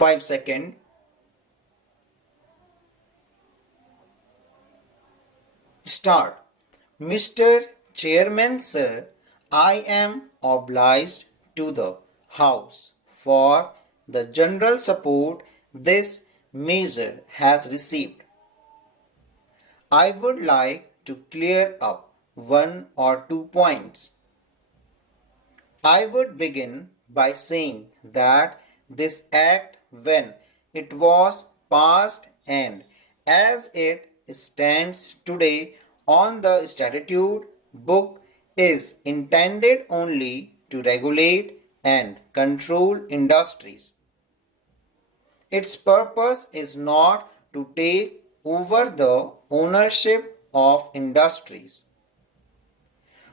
5 seconds. Start. Mr. Chairman, sir, I am obliged to the House for the general support this measure has received. I would like to clear up one or two points. I would begin by saying that this act, when it was passed and as it stands today on the statute book, is intended only to regulate and control industries. Its purpose is not to take over the ownership of industries.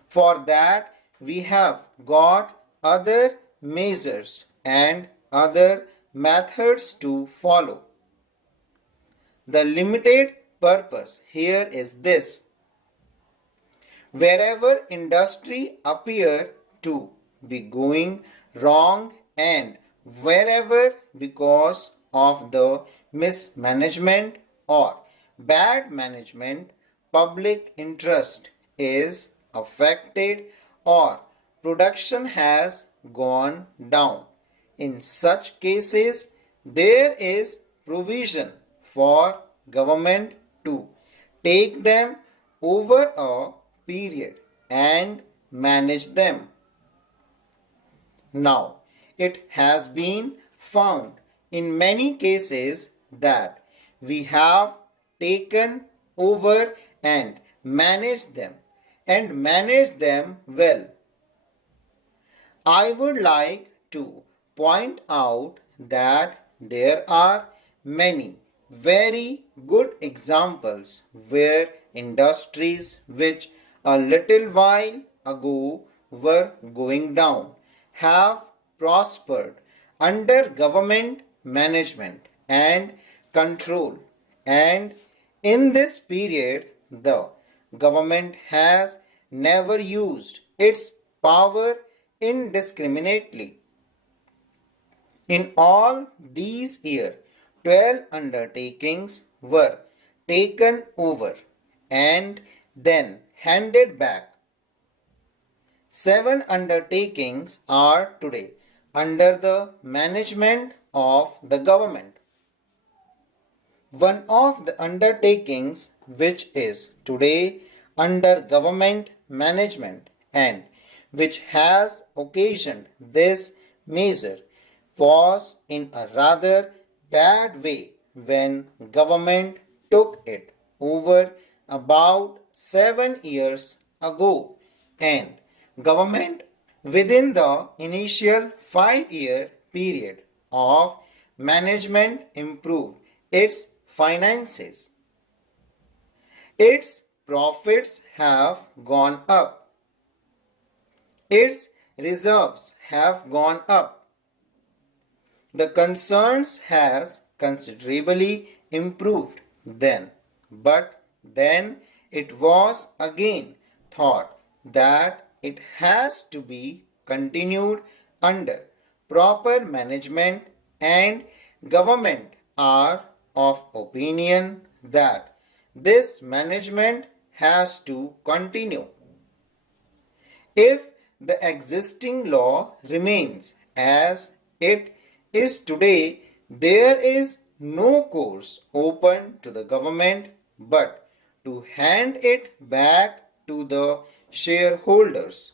For that, we have got other measures and other methods to follow. The limited purpose here is this: wherever industry appear to be going wrong and wherever because of the mismanagement or bad management public interest is affected or production has gone down. In such cases, there is provision for government to take them over a period and manage them. Now, it has been found in many cases that we have taken over and managed them well. I would like to point out that there are many very good examples where industries which a little while ago were going down have prospered under government management and control, and in this period the government has never used its power indiscriminately. In all these years, 12 undertakings were taken over and then handed back. 7 undertakings are today under the management of the government. One of the undertakings which is today under government management and which has occasioned this measure was in a rather bad way when government took it over about 7 years ago, and government within the initial 5-year period of management improved its finances. Its profits have gone up. Its reserves have gone up. The concerns has considerably improved then, but then it was again thought that it has to be continued under proper management, and government are of opinion that this management has to continue. If the existing law remains as it is today, there is no course open to the government but to hand it back to the shareholders.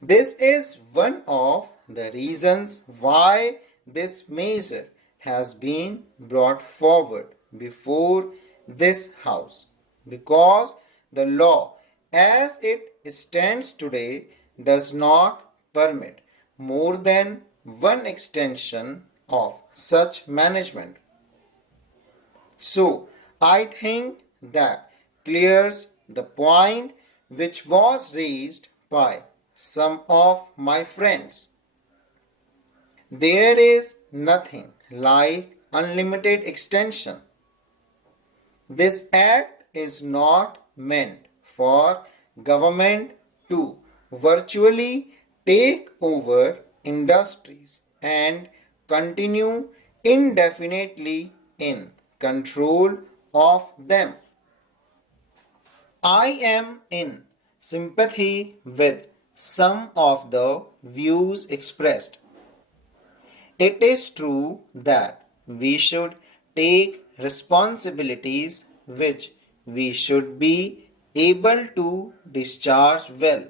This is one of the reasons why this measure has been brought forward before this House, because the law as it stands today does not permit more than one extension of such management. So, I think that clears the point which was raised by some of my friends. There is nothing like unlimited extension. This act is not meant for government to virtually take over industries and continue indefinitely in control of them. I am in sympathy with some of the views expressed. It is true that we should take responsibilities which we should be able to discharge well,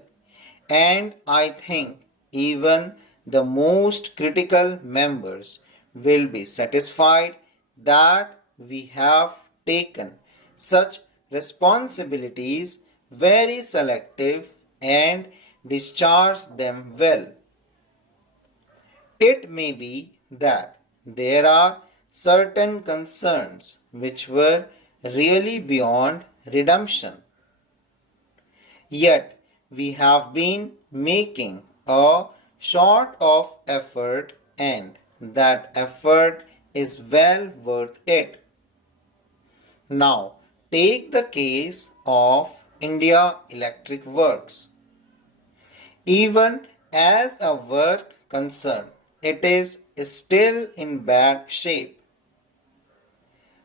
and I think even the most critical members will be satisfied that we have taken such responsibilities very selective and discharged them well. It may be that there are certain concerns which were really beyond redemption. Yet we have been making a sort of effort, and that effort is well worth it. Now, take the case of India Electric Works. Even as a work concern, it is still in bad shape.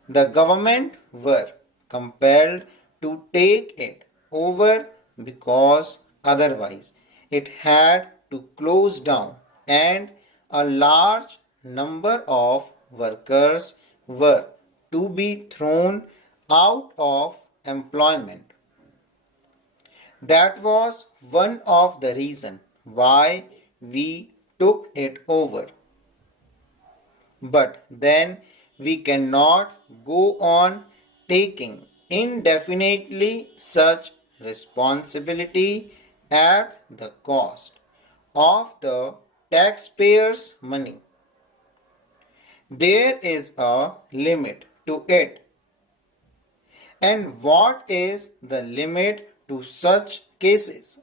The government were compelled to take it over because otherwise it had to close down, and a large number of workers were to be thrown out of employment. That was one of the reasons why we took it over. But then we cannot go on taking indefinitely such responsibility at the cost of the taxpayers' money. There is a limit to it. And what is the limit to such cases?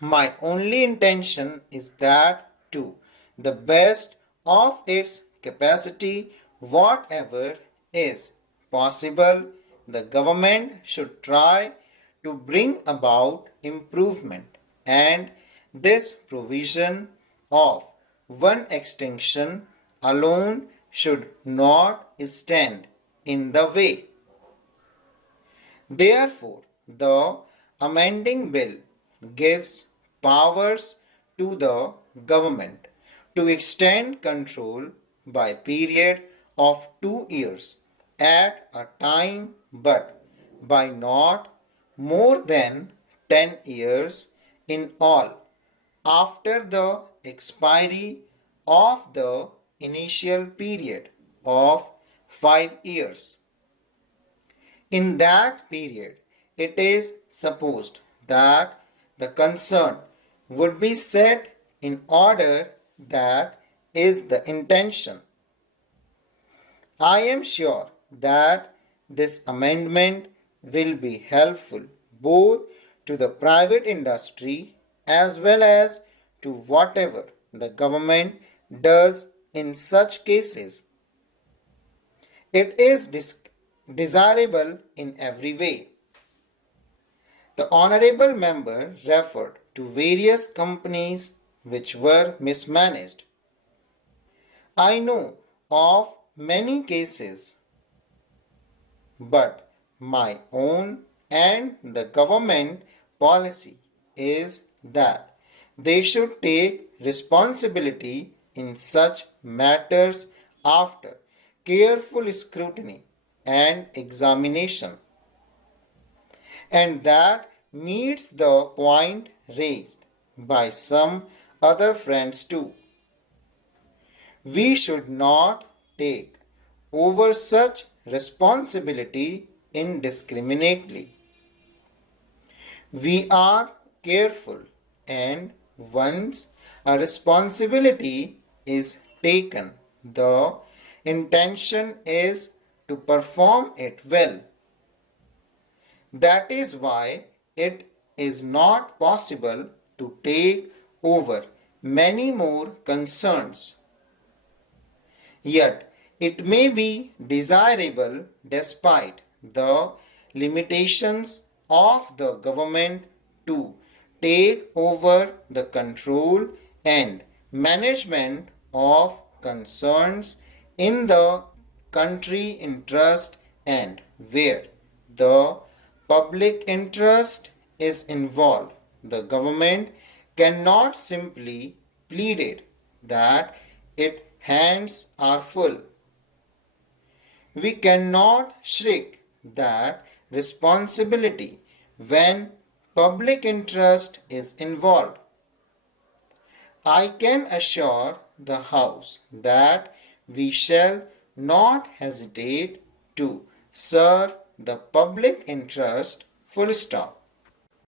My only intention is that to the best of its capacity, whatever is possible, the government should try to bring about improvement, and this provision of one extinction alone should not stand in the way. Therefore, the amending bill gives powers to the government to extend control by period of 2 years at a time, but by not more than 10 years in all after the expiry of the initial period of 5 years. In that period, it is supposed that the concern would be set in order. That is the intention. I am sure that this amendment will be helpful both to the private industry as well as to whatever the government does in such cases. It is desirable in every way. The honorable member referred to various companies which were mismanaged. I know of many cases, but my own and the government policy is that they should take responsibility in such matters after careful scrutiny and examination. And that meets the point raised by some other friends too. We should not take over such responsibility indiscriminately. We are careful, and once a responsibility is taken, the intention is to perform it well. That is why it is not possible to take over many more concerns. Yet it may be desirable, despite the limitations of the government, to take over the control and management of concerns in the country interest and where the public interest is involved, the government cannot simply plead it that its hands are full. We cannot shirk that responsibility when public interest is involved. I can assure the House that we shall not hesitate to serve the public interest full stop.